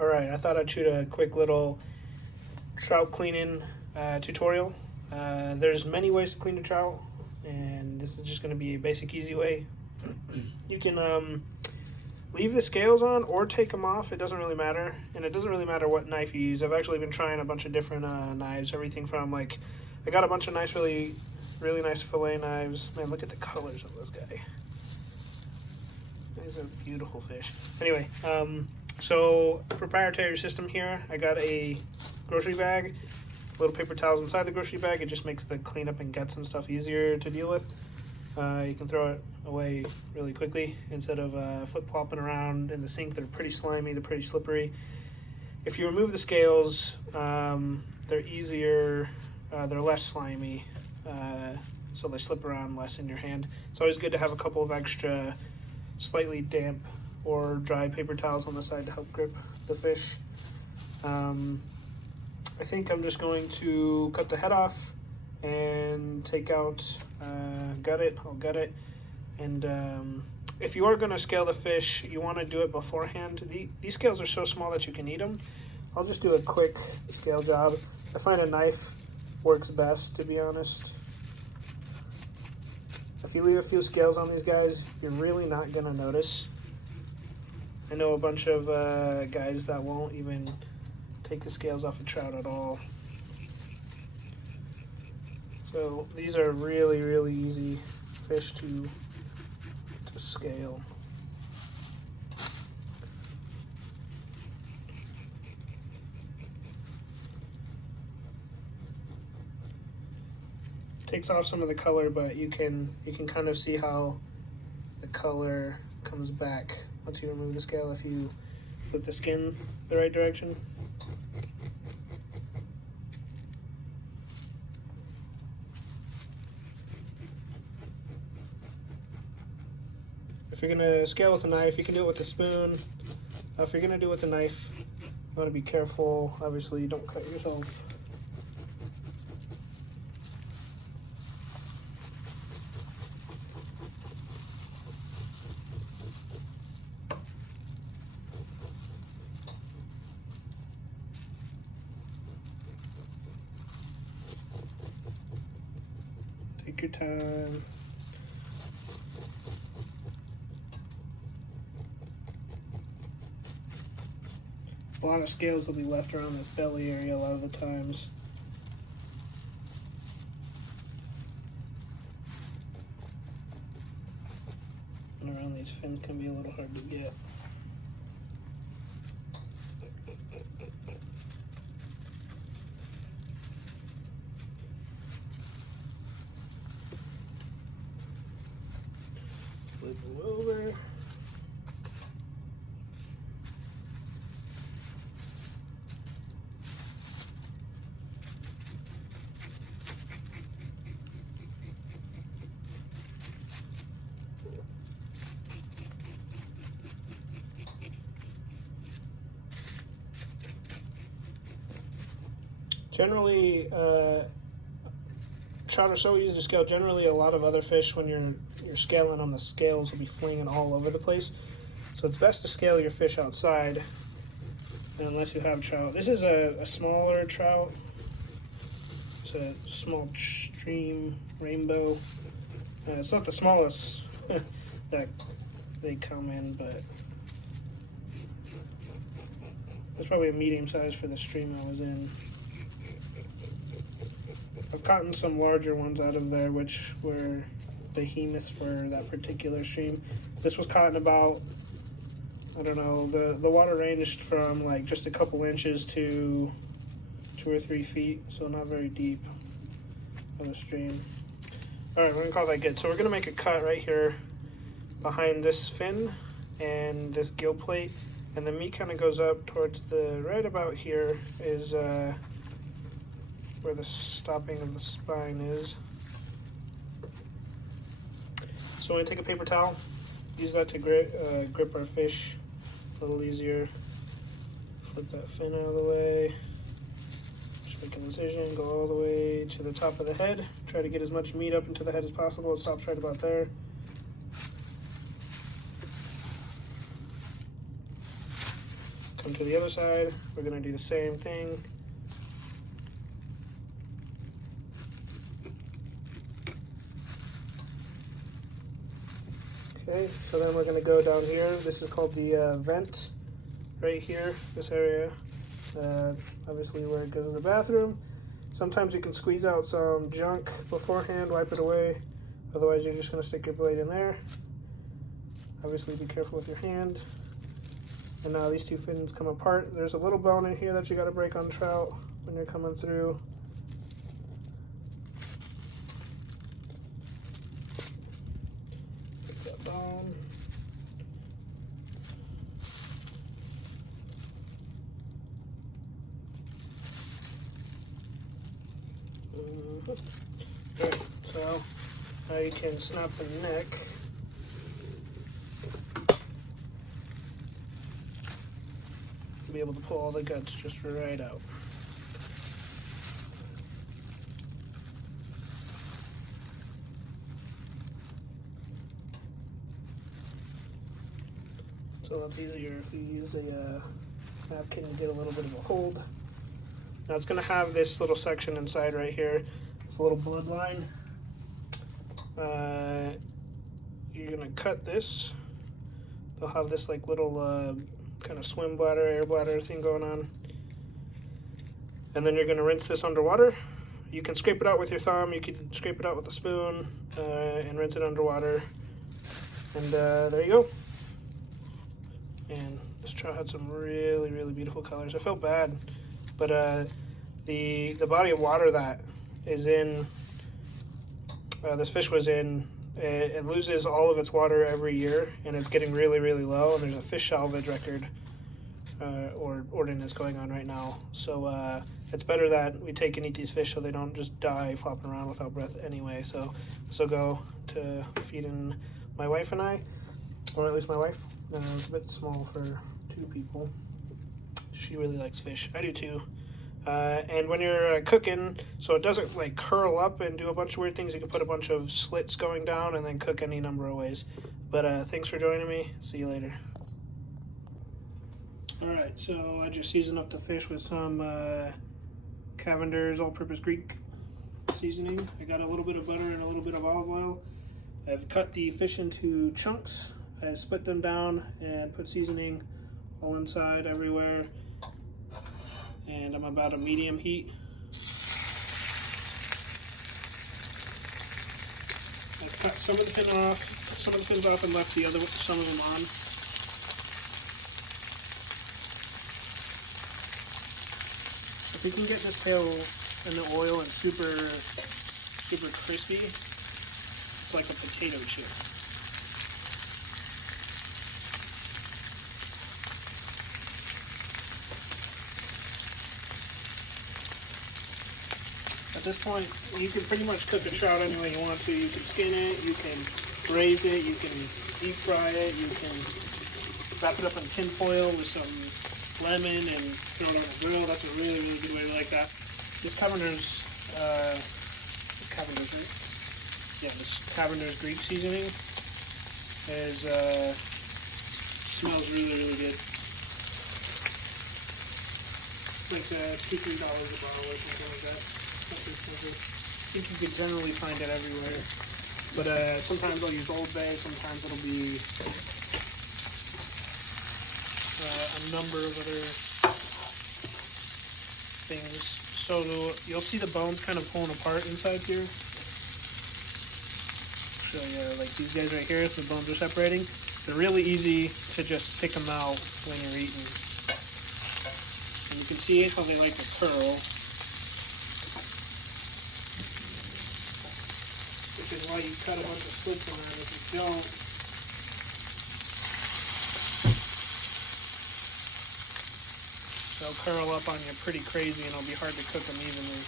Alright, I thought I'd shoot a quick little trout cleaning tutorial. There's many ways to clean a trout, and this is just going to be a basic, easy way. You can leave the scales on or take them off. It doesn't really matter, and it doesn't really matter what knife you use. I've actually been trying a bunch of different knives, everything from like, I got a bunch of nice, really nice fillet knives. Man, look at the colors of this guy. He's a beautiful fish. Anyway, so proprietary system here. I got a grocery bag, little paper towels inside the grocery bag. It just makes the cleanup and guts and stuff easier to deal with. You can throw it away really quickly instead of flip-flopping around in the sink. They're pretty slimy, they're pretty slippery. If you remove the scales, they're easier, they're less slimy, so they slip around less in your hand. It's always good to have a couple of extra slightly damp or dry paper towels on the side to help grip the fish. I think I'm just going to cut the head off and take out, I'll gut it. And if you are going to scale the fish, you want to do it beforehand. These scales are so small that you can eat them. I'll just do a quick scale job. I find a knife works best, to be honest. If you leave a few scales on these guys, you're really not going to notice. I know a bunch of guys that won't even take the scales off a trout at all. So these are really easy fish to scale. Takes off some of the color, but you can kind of see how the color comes back once you remove the scale if you flip the skin the right direction. If you're gonna scale with a knife, you can do it with a spoon. If you're gonna do it with a knife, you want to be careful. Obviously, you don't cut yourself. Take your time. A lot of scales will be left around the belly area a lot of the times. And around these fins can be a little hard to get. Flip them over. Generally, trout are so easy to scale. Generally, a lot of other fish, when you're scaling on the scales, will be flinging all over the place. So it's best to scale your fish outside, unless you have trout. This is a smaller trout. It's a small stream rainbow. It's not the smallest that they come in, but it's probably a medium size for the stream I was in. I've caught some larger ones out of there, which were behemoths for that particular stream. This was caught in about, I don't know, the water ranged from like just a couple inches to 2 or 3 feet, so not very deep of a stream. Alright, we're gonna call that good. So we're gonna make a cut right here behind this fin and this gill plate, and the meat kind of goes up towards the, right about here is where the stopping of the spine is. So we're gonna take a paper towel, use that to grip our fish a little easier. Flip that fin out of the way. Just make an incision, go all the way to the top of the head. Try to get as much meat up into the head as possible. It stops right about there. Come to the other side. We're going to do the same thing. Okay, so then we're going to go down here. This is called the vent right here, this area. Obviously where it goes in the bathroom. Sometimes you can squeeze out some junk beforehand, wipe it away. Otherwise you're just going to stick your blade in there. Obviously be careful with your hand. And now these two fins come apart. There's a little bone in here that you got to break on trout when you're coming through. Break that bone. Okay, so now you can snap the neck. Be able to pull all the guts just right out. It's a lot easier if you use a napkin and get a little bit of a hold. Now it's going to have this little section inside right here. It's a little bloodline. You're going to cut this. They'll have this like little kind of swim bladder, air bladder thing going on. And then you're going to rinse this underwater. You can scrape it out with your thumb, you can scrape it out with a spoon, and rinse it underwater. And there you go. And this trout had some really, really beautiful colors. I felt bad, but the body of water that is in, this fish was in, it loses all of its water every year, and it's getting really, really low, and there's a fish salvage record or ordinance going on right now. So it's better that we take and eat these fish so they don't just die flopping around without breath anyway. So this will go to feeding my wife and I, or at least my wife. It's a bit small for 2 people. She really likes fish. I do too. And when you're cooking, so it doesn't like curl up and do a bunch of weird things, you can put a bunch of slits going down and then cook any number of ways. But thanks for joining me. See you later. Alright, so I just seasoned up the fish with some Cavender's all-purpose Greek seasoning. I got a little bit of butter and a little bit of olive oil. I've cut the fish into chunks. I split them down and put seasoning all inside everywhere. And I'm about a medium heat. I cut some of the fins off and left some of them on. If you can get this tail in the oil and super crispy, it's like a potato chip. At this point, you can pretty much cook a trout any way you want to. You can skin it, you can braise it, you can deep fry it, you can wrap it up in tin foil with some lemon and throw it on the grill. That's a really, really good way to like that. This Cavender's, right? Yeah, this Cavender's Greek seasoning is, smells really, really good. Like $2-3 a bottle or something like that. I think you can generally find it everywhere. But sometimes I'll use Old Bay, sometimes it'll be a number of other things. So you'll see the bones kind of pulling apart inside here. So yeah, like these guys right here, the bones are separating. They're really easy to just pick them out when you're eating. And you can see how they like to curl. Which is why you cut a bunch of slits in there. If you don't, they'll curl up on you pretty crazy and it'll be hard to cook them evenly.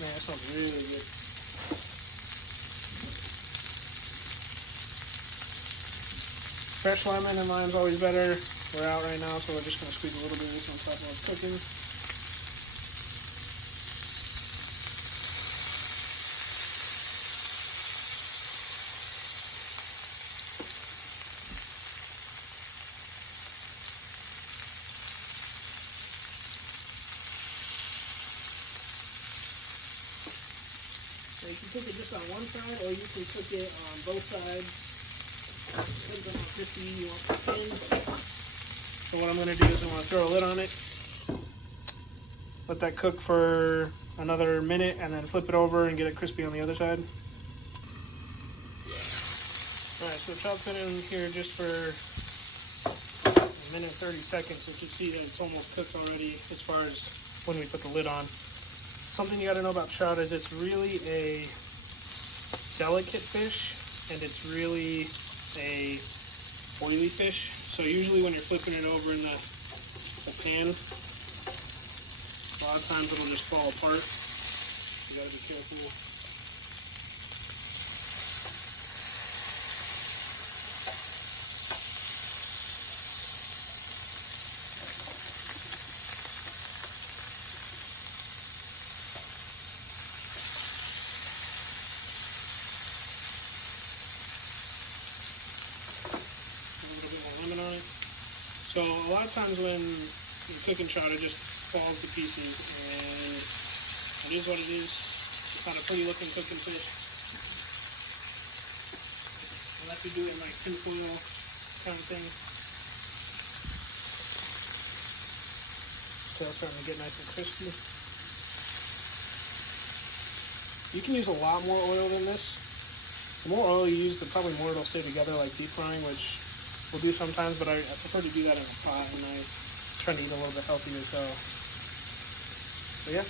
Man, that smells really good. Fresh lemon and lime's always better. We're out right now, so we're just going to squeeze a little bit of this on top while it's cooking. So you can cook it just on one side, or you can cook it on both sides. Depends on how crispy you want the skin. So what I'm going to do is I'm going to throw a lid on it, let that cook for another minute, and then flip it over and get it crispy on the other side. Alright, so the trout's been in here just for a minute and 30 seconds. So you can see that it's almost cooked already as far as when we put the lid on. Something you got to know about trout is it's really a delicate fish, and it's really a oily fish. So usually when you're flipping it over in the pan, a lot of times it'll just fall apart. You gotta be careful. On it. So a lot of times when you're cooking trout, it just falls to pieces, and it is what it is. It's not a pretty looking cooking fish. I like to do it like tinfoil kind of thing. So it's starting to get nice and crispy. You can use a lot more oil than this. The more oil you use, the probably more it'll stay together, like deep frying, which we'll do sometimes, but I prefer to do that in a pot, and I try to eat a little bit healthier. So yeah,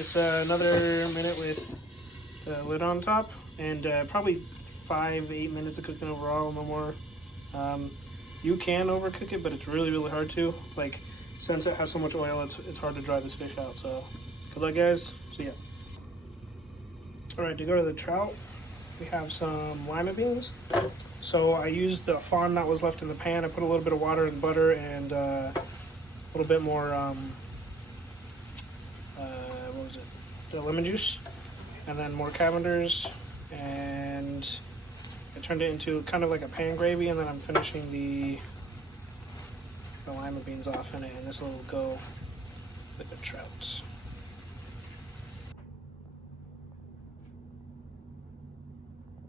it's another minute with the lid on top, and probably 5-8 minutes of cooking overall, no more. You can overcook it, but it's really hard to. Like, since it has so much oil, it's hard to dry this fish out. So good luck, guys. See ya. All right, to go to the trout, we have some lima beans. So I used the fond that was left in the pan. I put a little bit of water and butter and a little bit more, what was it? The lemon juice, and then more Cavenders, and I turned it into kind of like a pan gravy, and then I'm finishing the lima beans off in it, and this will go with the trouts.